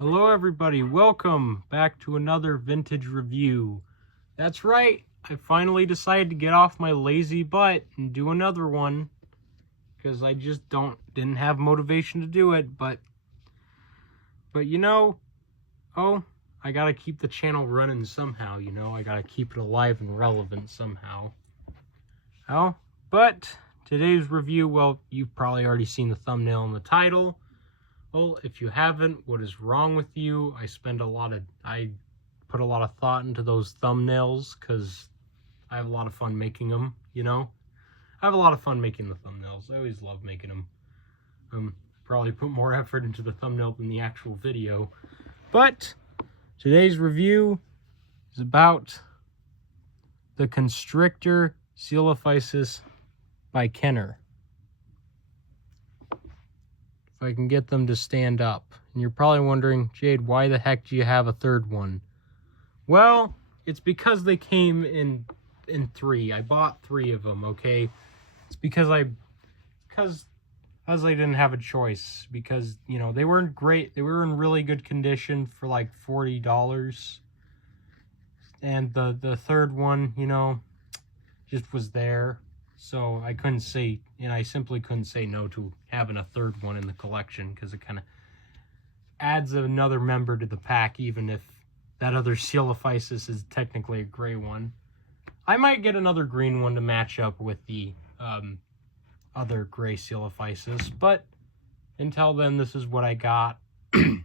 Hello everybody, welcome back to another vintage review. That's right, I finally decided to get off my lazy butt and do another one because I just didn't have motivation to do it, but you know, I gotta keep the channel running somehow, I gotta keep it alive and relevant somehow. But today's review, well, you've probably already seen the thumbnail and the title. Well, if you haven't, what is wrong with you? I put a lot of thought into those thumbnails because I have a lot of fun making them, I have a lot of fun making the thumbnails. I always love making them. Probably put more effort into the thumbnail than the actual video. But today's review is about the Constrictor coelophysis by Kenner. If I can get them to stand up. And you're probably wondering, Jade, why the heck do you have a third one? Well, it's because they came in three. I bought three of them, okay? It's because I didn't have a choice. Because, they weren't great. They were in really good condition for like $40. And the third one, just was there. So I couldn't say, I simply couldn't say no to having a third one in the collection because it kind of adds another member to the pack, even if that other coelophysis is technically a gray one. I might get another green one to match up with the other gray coelophysis, but until then, this is what I got. And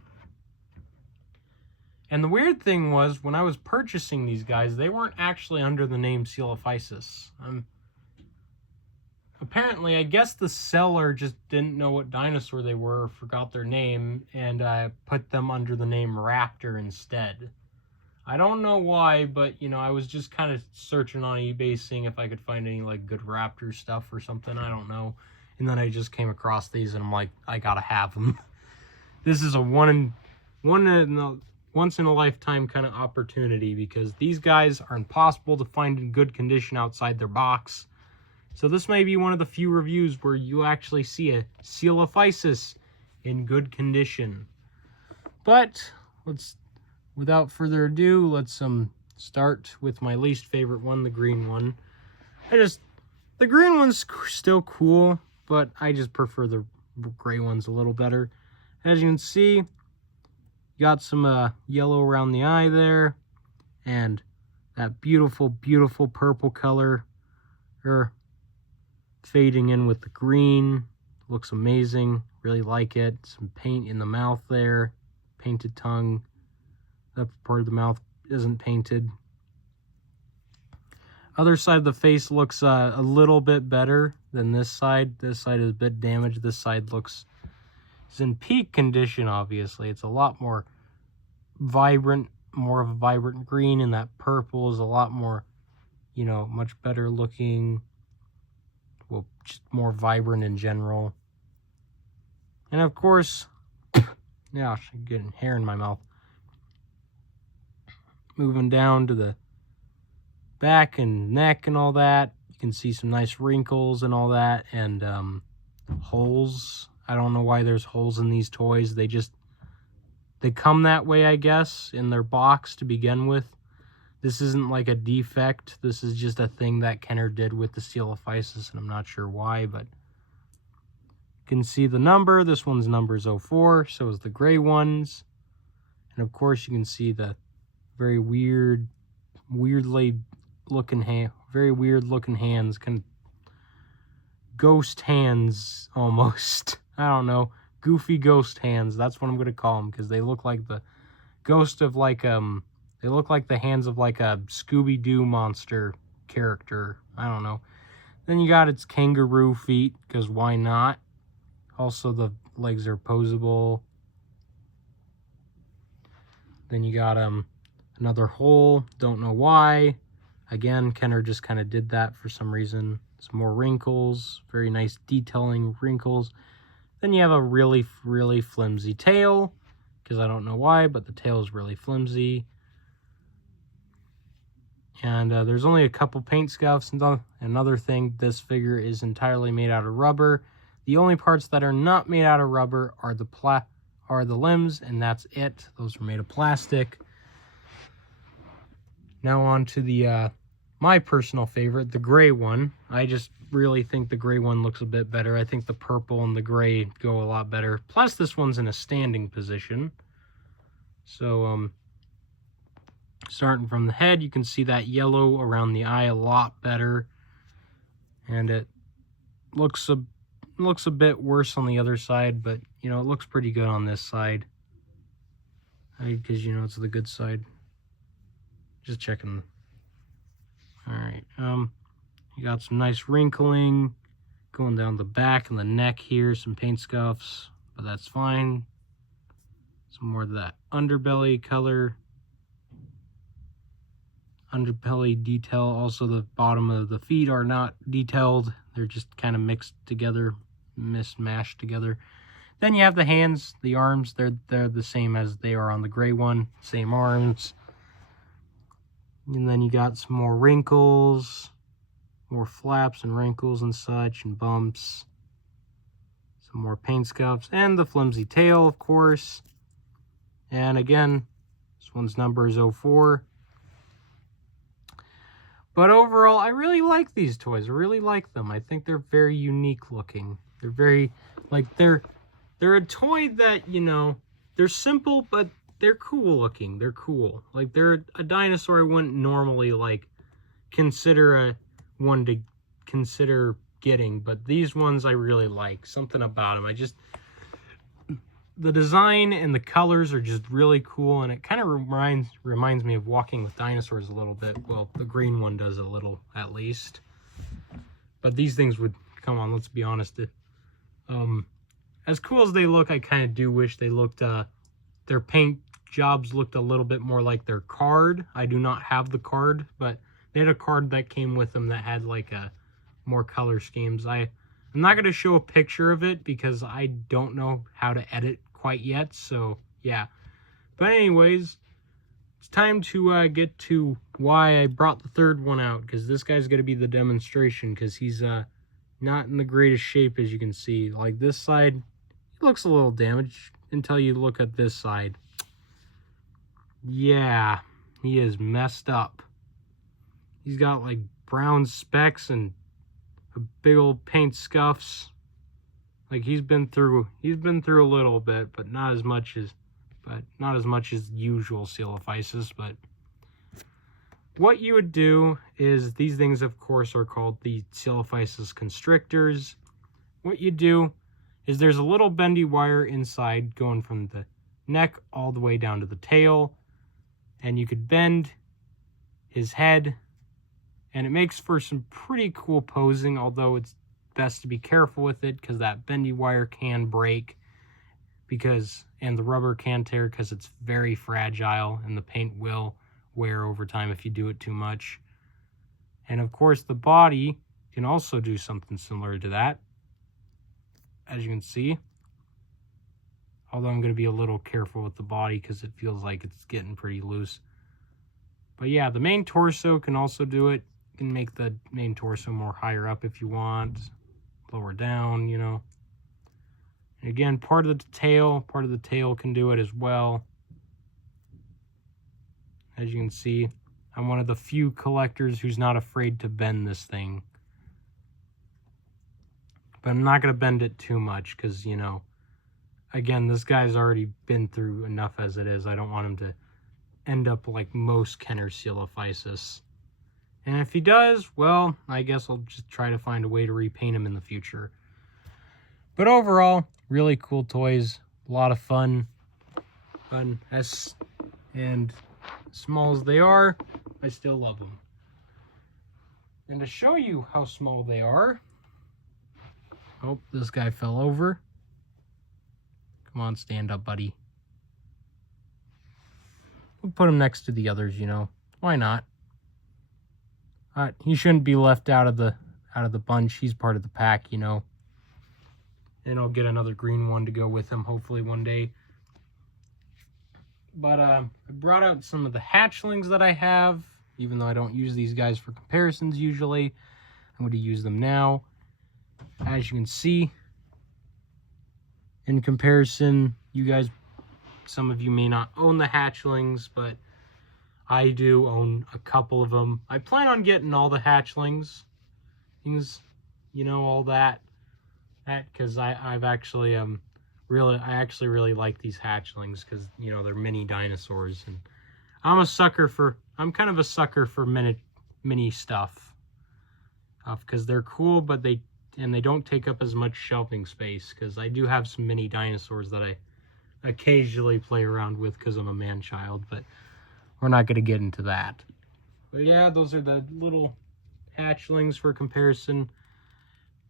the weird thing was, when I was purchasing these guys, they weren't actually under the name coelophysis. Apparently, I guess the seller just didn't know what dinosaur they were, or forgot their name, and put them under the name Raptor instead. I don't know why, but, I was just kind of searching on eBay, seeing if I could find any, good Raptor stuff or something, I don't know. And then I just came across these, and I'm like, I gotta have them. This is a once-in-a-lifetime kind of opportunity, because these guys are impossible to find in good condition outside their box. So this may be one of the few reviews where you actually see a coelophysis in good condition. But without further ado, let's start with my least favorite one, the green one. The green one's still cool, but I just prefer the gray ones a little better. As you can see, you got some yellow around the eye there, and that beautiful, beautiful purple color, fading in with the green. Looks amazing. Really like it. Some paint in the mouth there. Painted tongue. That part of the mouth isn't painted. Other side of the face looks a little bit better than this side. This side is a bit damaged. This side is in peak condition, obviously. It's a lot more vibrant, more of a vibrant green, and that purple is a lot more, much better looking. Well, just more vibrant in general. And of course, yeah, I'm getting hair in my mouth. Moving down to the back and neck and all that, you can see some nice wrinkles and all that, and holes. I don't know why there's holes in these toys. They come that way, I guess, in their box to begin with. This isn't like a defect. This is just a thing that Kenner did with the coelophysis, and I'm not sure why, but you can see the number. This one's number 04, so is the gray ones. And of course, you can see the very weirdly looking hands, kind of ghost hands almost. I don't know, goofy ghost hands. That's what I'm going to call them, because they look like the ghost of they look like the hands of like a Scooby-Doo monster character. I don't know. Then you got its kangaroo feet, because why not? Also, the legs are posable. Then you got another hole. Don't know why. Again, Kenner just kind of did that for some reason. Some more wrinkles. Very nice detailing wrinkles. Then you have a really, really flimsy tail, because I don't know why, but the tail is really flimsy. And there's only a couple paint scuffs. And another thing, this figure is entirely made out of rubber. The only parts that are not made out of rubber are are the limbs, and that's it. Those are made of plastic. Now on to the my personal favorite, the gray one. I just really think the gray one looks a bit better. I think the purple and the gray go a lot better. Plus, this one's in a standing position. So, starting from the head, you can see that yellow around the eye a lot better. And it looks a bit worse on the other side, but, you know, it looks pretty good on this side. Because, you know, it's the good side. Just checking. Alright, you got some nice wrinkling going down the back and the neck here, some paint scuffs, but that's fine. Some more of that underbelly color. Underbelly detail. Also, the bottom of the feet are not detailed. They're just kind of mixed together, mashed together. Then you have the hands, the arms. They're the same as they are on the gray one. Same arms. And then you got some more wrinkles, more flaps and wrinkles and such, and bumps. Some more paint scuffs, and the flimsy tail, of course. And again, this one's number is 04. But overall, I really like these toys. I really like them. I think they're very unique looking. They're very, like, they're a toy that, you know, they're simple, but they're cool looking. They're cool. Like, they're a dinosaur I wouldn't normally, like, consider one to consider getting. But these ones I really like. Something about them. The design and the colors are just really cool. And it kind of reminds me of Walking with Dinosaurs a little bit. Well, the green one does a little, at least. But these things would, come on, let's be honest. As cool as they look, I kind of do wish they looked, their paint jobs looked a little bit more like their card. I do not have the card, but they had a card that came with them that had like more color schemes. I'm not going to show a picture of it because I don't know how to edit quite yet, so yeah. But anyways, it's time to get to why I brought the third one out, because this guy's going to be the demonstration, because he's not in the greatest shape, as you can see. Like, this side, he looks a little damaged until you look at this side. Yeah, he is messed up. He's got like brown specks and big old paint scuffs. Like, he's been through a little bit, but not as much as usual coelophysis. But what you would do is, these things of course are called the coelophysis constrictors. What you do is, there's a little bendy wire inside going from the neck all the way down to the tail, and you could bend his head, and it makes for some pretty cool posing, although it's best to be careful with it because that bendy wire can break, and the rubber can tear because it's very fragile, and the paint will wear over time if you do it too much. And of course, the body can also do something similar to that, as you can see. Although I'm going to be a little careful with the body because it feels like it's getting pretty loose. But yeah, the main torso can also do it. You can make the main torso more higher up if you want. Lower down, you know. And again, part of the tail can do it as well. As you can see, I'm one of the few collectors who's not afraid to bend this thing. But I'm not going to bend it too much because, you know, again, this guy's already been through enough as it is. I don't want him to end up like most Kenner coelophysis. And if he does, well, I guess I'll just try to find a way to repaint him in the future. But overall, really cool toys. A lot of fun. And small as they are, I still love them. And to show you how small they are... Oh, this guy fell over. Come on, stand up, buddy. We'll put him next to the others, you know. Why not? He shouldn't be left out of the bunch. He's part of the pack, you know. And I'll get another green one to go with him, hopefully one day. But I brought out some of the hatchlings that I have, even though I don't use these guys for comparisons usually. I'm going to use them now. As you can see, in comparison, you guys, some of you may not own the hatchlings, but I do own a couple of them. I plan on getting all the hatchlings, things, you know, all that, because I've actually really like these hatchlings because, you know, they're mini dinosaurs, and I'm kind of a sucker for mini stuff, because they're cool, but they don't take up as much shelving space, because I do have some mini dinosaurs that I occasionally play around with because I'm a man-child, but we're not going to get into that. But yeah, those are the little hatchlings for comparison.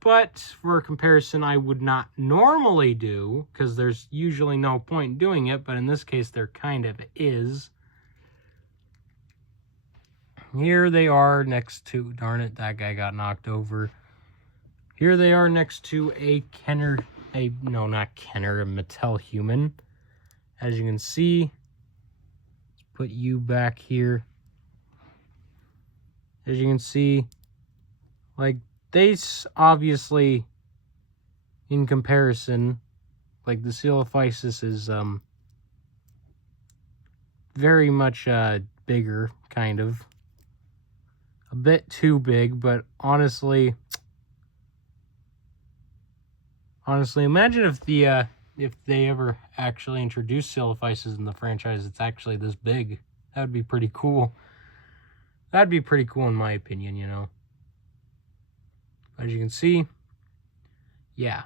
But for comparison, I would not normally do, because there's usually no point in doing it, but in this case there kind of is. Here they are next to, darn it, that guy got knocked over. Here they are next to a Mattel human. As you can see, let's put you back here. As you can see, like, they obviously, in comparison, like, the coelophysis is very much bigger, kind of. A bit too big, but honestly, imagine if they ever actually introduced coelophysis in the franchise, it's actually this big. That would be pretty cool. That'd be pretty cool in my opinion, you know. As you can see, yeah.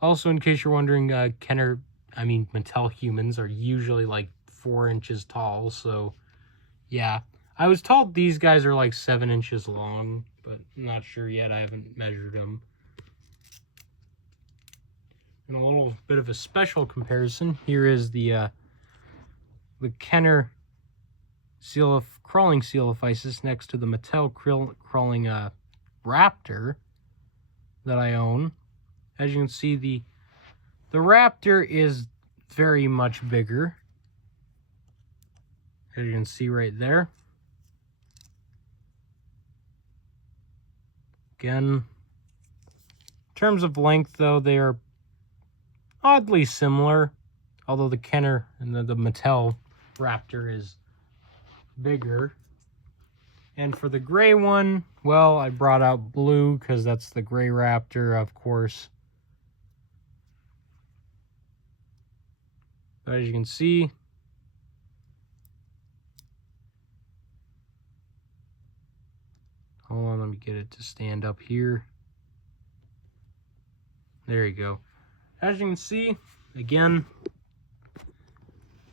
Also, in case you're wondering, Mattel humans are usually like 4 inches tall, so yeah. I was told these guys are like 7 inches long, but I'm not sure yet. I haven't measured them. And a little bit of a special comparison. Here is the Kenner crawling coelophysis next to the Mattel crawling raptor that I own. As you can see, the raptor is very much bigger. As you can see right there. Again, in terms of length, though, they are oddly similar, although the Kenner and the Mattel raptor is bigger. And for the gray one, well, I brought out blue because that's the gray raptor, of course. But as you can see, hold on, let me get it to stand up here. There you go. As you can see, again,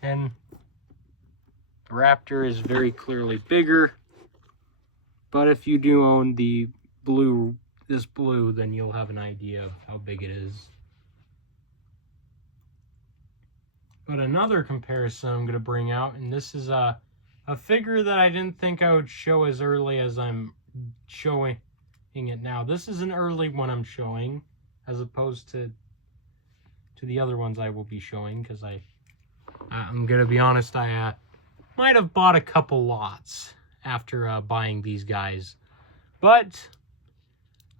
and the raptor is very clearly bigger. But if you do own the this blue, then you'll have an idea of how big it is. But another comparison I'm going to bring out, and this is a figure that I didn't think I would show as early as I'm showing it now. This is an early one I'm showing, as opposed to the other ones I will be showing, because I'm going to be honest, I might have bought a couple lots after buying these guys. But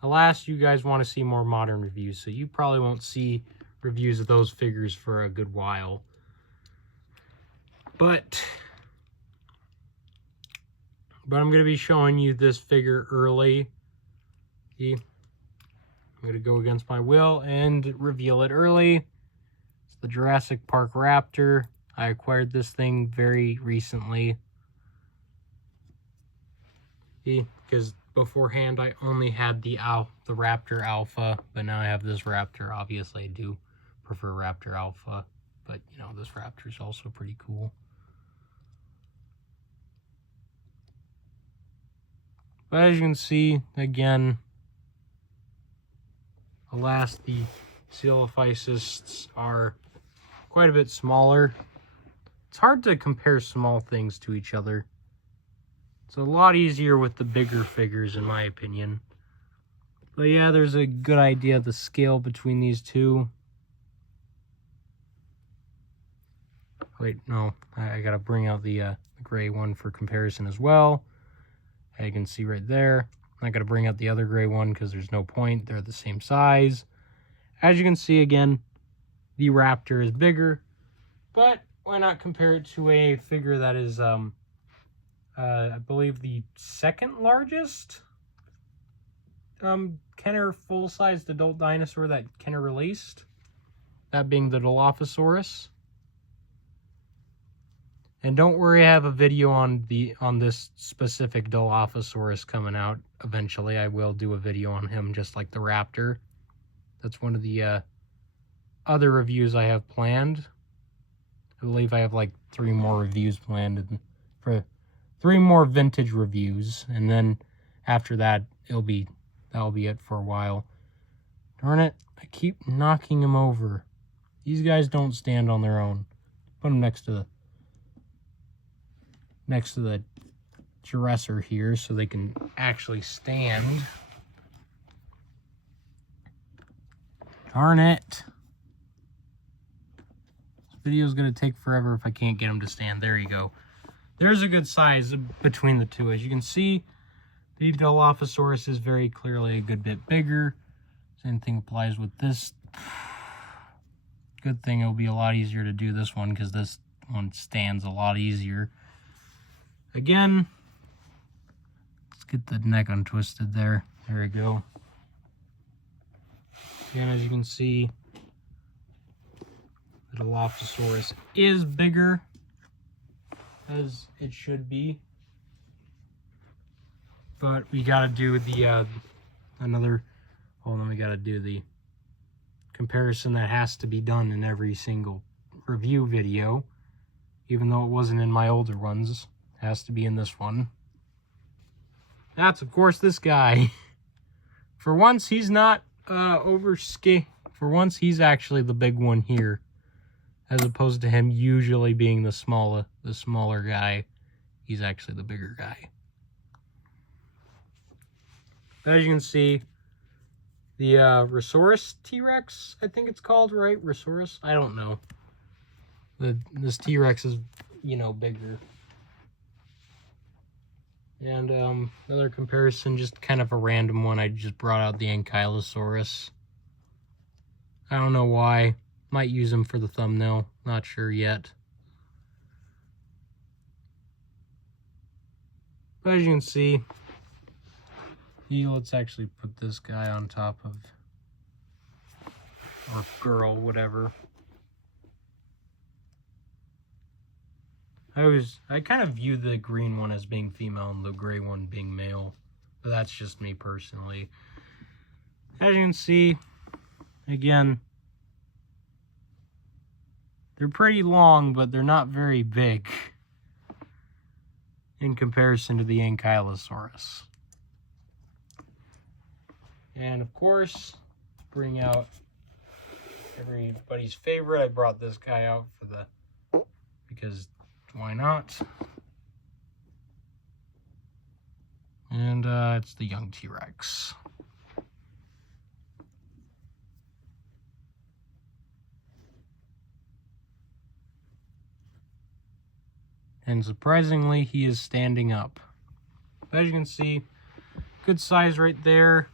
alas, you guys want to see more modern reviews, so you probably won't see reviews of those figures for a good while. But I'm going to be showing you this figure early. See? I'm going to go against my will and reveal it early. It's the Jurassic Park Raptor. I acquired this thing very recently. See? Because beforehand I only had the Raptor Alpha, but now I have this Raptor. Obviously I do prefer Raptor Alpha, but you know, this Raptor is also pretty cool. But as you can see, again, alas, the coelophysis are quite a bit smaller. It's hard to compare small things to each other. It's a lot easier with the bigger figures, in my opinion. But yeah, there's a good idea of the scale between these two. Wait, no, I gotta bring out the gray one for comparison as well. As you can see right there. I gotta bring out the other gray one because there's no point. They're the same size. As you can see, again, the Raptor is bigger. But why not compare it to a figure that is, I believe the second largest Kenner full-sized adult dinosaur that Kenner released, that being the Dilophosaurus. And don't worry, I have a video on this specific Dilophosaurus coming out eventually. I will do a video on him, just like the raptor. That's one of the other reviews I have planned. I believe I have like 3 more reviews planned for 3 more vintage reviews, and then after that that'll be it for a while. Darn it, I keep knocking them over. These guys don't stand on their own. Put them next to the dresser here so they can actually stand. Darn it. This video is going to take forever if I can't get them to stand. There you go. There's a good size between the two. As you can see, the Dilophosaurus is very clearly a good bit bigger. Same thing applies with this. Good thing it'll be a lot easier to do this one because this one stands a lot easier. Again, let's get the neck untwisted there. There we go. Again, as you can see, the Dilophosaurus is bigger, as it should be. But we gotta do the, we gotta do the comparison that has to be done in every single review video, even though it wasn't in my older ones. Has to be in this one. That's, of course, this guy. For once, he's not overscale. For once, he's actually the big one here, as opposed to him usually being the smaller guy. He's actually the bigger guy. As you can see, the Rhesaurus T-Rex, I think it's called, right? Rhesaurus? I don't know. This T-Rex is, bigger. And another comparison, just kind of a random one. I just brought out the Ankylosaurus. I don't know why. Might use him for the thumbnail. Not sure yet. But as you can see, let's actually put this guy on top of, or girl, whatever. I kind of view the green one as being female and the gray one being male, but that's just me personally. As you can see, again, they're pretty long, but they're not very big in comparison to the Ankylosaurus. And of course, bring out everybody's favorite. I brought this guy out because why not? And it's the young T-Rex. And surprisingly, he is standing up. But as you can see, good size right there.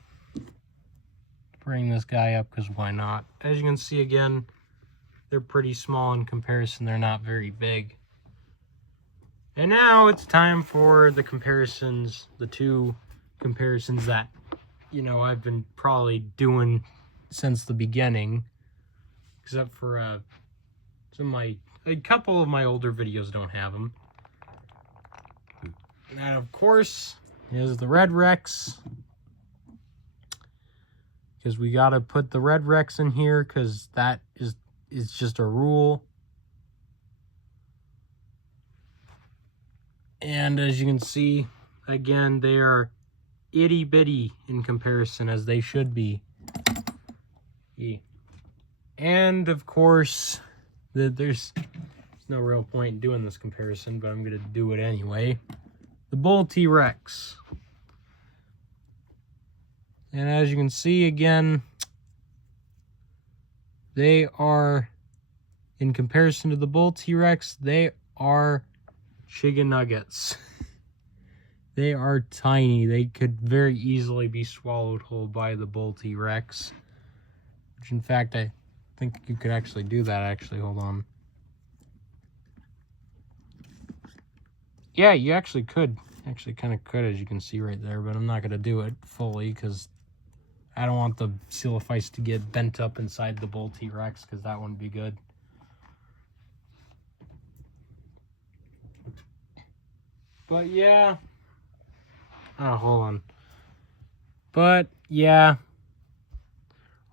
Bring this guy up because why not? As you can see again, they're pretty small in comparison. They're not very big. And now it's time for the comparisons, the 2 comparisons that, I've been probably doing since the beginning. Except for a couple of my older videos don't have them. And of course, is the Red Rex. Because we gotta put the Red Rex in here because that is just a rule. And as you can see, again, they are itty bitty in comparison, as they should be. And of course, there's no real point in doing this comparison, but I'm gonna do it anyway. The Bull T-Rex. And as you can see, again, they are, in comparison to the Bull T-Rex, they are chicken nuggets. They are tiny. They could very easily be swallowed whole by the Bull T-Rex. Which, in fact, I think you could actually do that, actually. Hold on. Yeah, you actually could. Actually kind of could, as you can see right there, but I'm not going to do it fully because I don't want the coelophysis to get bent up inside the bull T-Rex because that wouldn't be good. But yeah. Oh, hold on. But yeah.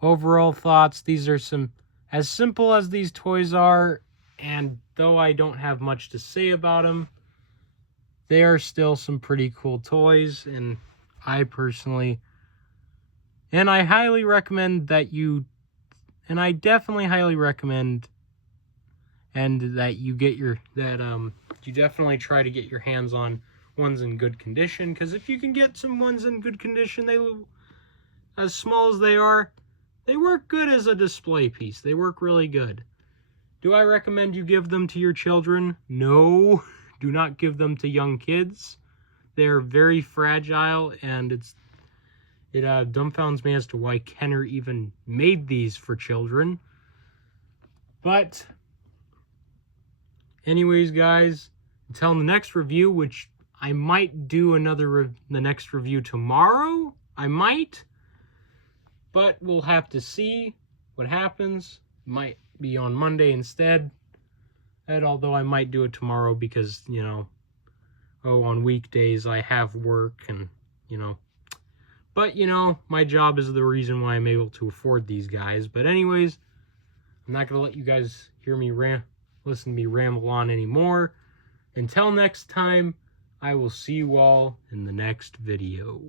Overall thoughts, these are some, as simple as these toys are, and though I don't have much to say about them, they are still some pretty cool toys, and I personally, and I highly recommend that you, and I definitely highly recommend, and that you get your, that you definitely try to get your hands on ones in good condition, because if you can get some ones in good condition, they, as small as they are, they work good as a display piece. They work really good. Do I recommend you give them to your children? No. Do not give them to young kids. They're very fragile, and it dumbfounds me as to why Kenner even made these for children. But anyways, guys, until the next review, which I might do the next review tomorrow. I might. But we'll have to see what happens. Might be on Monday instead. And although I might do it tomorrow because, you know, on weekdays I have work and, you know. But, you know, my job is the reason why I'm able to afford these guys. But anyways, I'm not going to let you guys hear me listen to me ramble on anymore. Until next time, I will see you all in the next video.